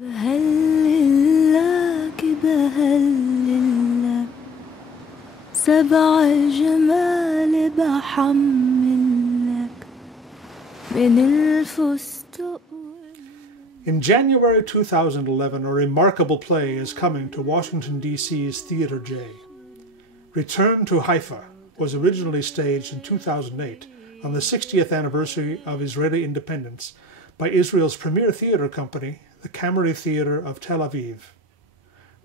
بهللك بهللك سبع جمال بحملك من الفستق. In January 2011, a remarkable play is coming to Washington, D.C.'s Theater J. Return to Haifa was originally staged in 2008 on the 60th anniversary of Israeli independence by Israel's premier theater company, the Cameri Theater of Tel Aviv.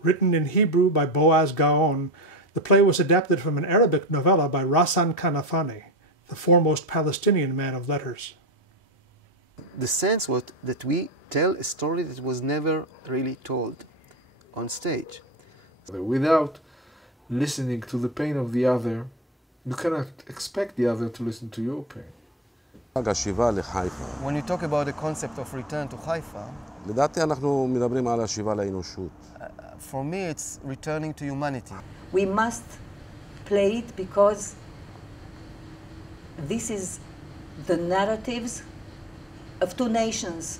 Written in Hebrew by Boaz Gaon, the play was adapted from an Arabic novella by Ghassan Kanafani, the foremost Palestinian man of letters. The sense was that we tell a story that was never really told on stage. Without listening to the pain of the other, you cannot expect the other to listen to your pain. When you talk about the concept of return to Haifa, for me it's returning to humanity. We must play it because this is the narratives of two nations.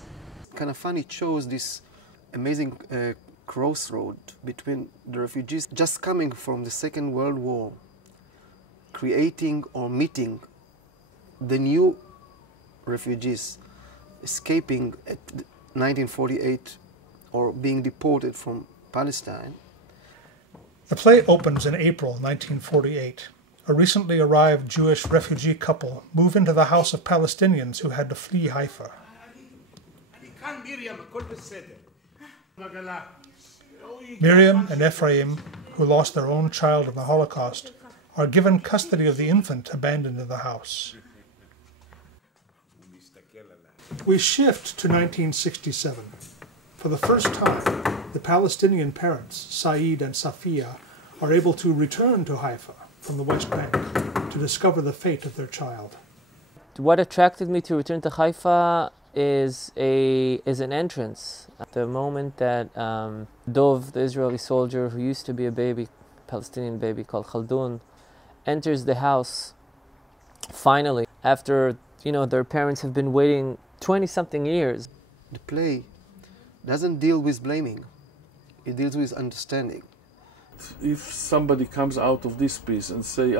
Kanafani chose this amazing crossroad between the refugees just coming from the Second World War, creating or meeting the new refugees escaping at 1948 or being deported from Palestine. The play opens in April 1948. A recently arrived Jewish refugee couple move into the house of Palestinians who had to flee Haifa. Miriam and Ephraim, who lost their own child in the Holocaust, are given custody of the infant abandoned in the house. We shift to 1967. For the first time, the Palestinian parents, Saeed and Safiya, are able to return to Haifa from the West Bank to discover the fate of their child. What attracted me to return to Haifa is an entrance. At the moment that Dov, the Israeli soldier who used to be a baby, Palestinian baby called Khaldun, enters the house, finally, after their parents have been waiting 20-something years. The play doesn't deal with blaming, it deals with understanding. If somebody comes out of this piece and say,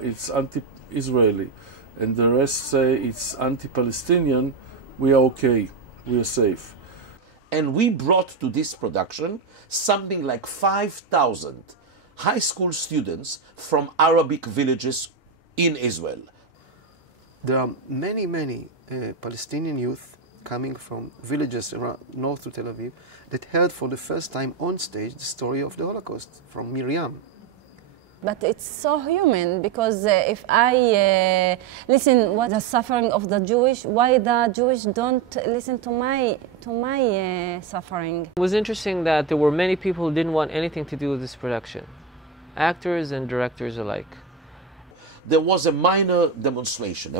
it's anti-Israeli, and the rest say it's anti-Palestinian, we are okay, we are safe. And we brought to this production something like 5,000 high school students from Arabic villages in Israel. There are many Palestinian youth coming from villages around north to Tel Aviv that heard for the first time on stage the story of the Holocaust from Miriam. But it's so human, because if I listen what the suffering of the Jewish, why the Jewish don't listen to my suffering? It was interesting that there were many people who didn't want anything to do with this production, actors and directors alike. There was a minor demonstration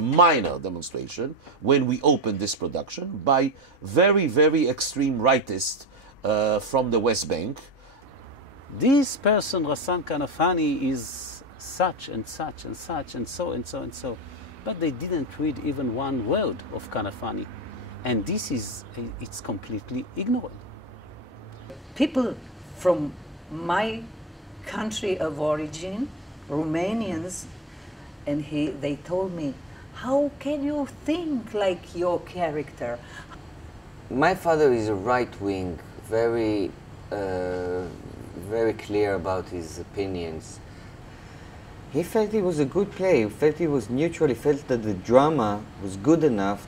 when we opened this production by very extreme rightists from the West Bank. This person, Ghassan Kanafani, is such and such and such and so and so and so. But they didn't read even one word of Kanafani. And it's completely ignorant. People from my country of origin, Romanians, and they told me, how can you think like your character? My father is a right-wing, very clear about his opinions. He felt it was a good play, he felt it was neutral, he felt that the drama was good enough.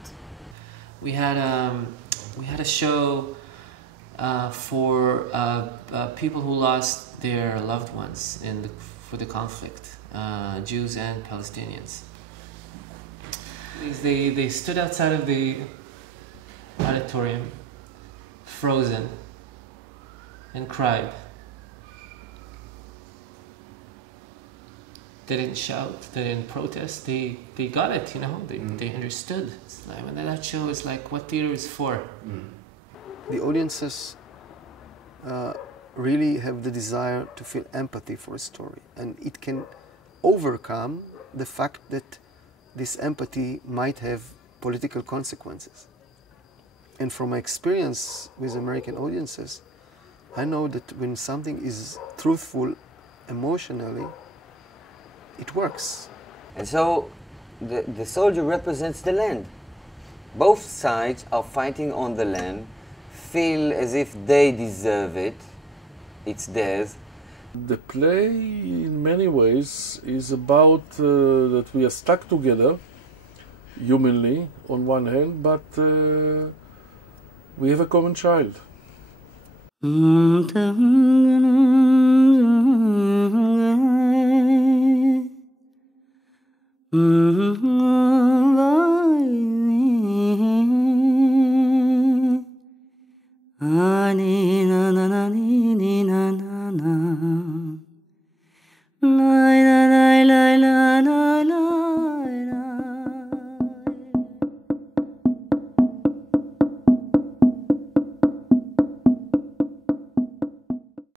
We had a show for people who lost their loved ones for the conflict, Jews and Palestinians. They stood outside of the auditorium, frozen, and cried. They didn't shout, they didn't protest, they got it, they understood. It's like, when that show is like what theater is for. The audiences really have the desire to feel empathy for a story, and it can overcome the fact that this empathy might have political consequences. And from my experience with American audiences, I know that when something is truthful emotionally, it works. And so the soldier represents the land. Both sides are fighting on the land, feel as if they deserve it, it's theirs. The play, in many ways, is about that we are stuck together, humanly, on one hand, but we have a common child.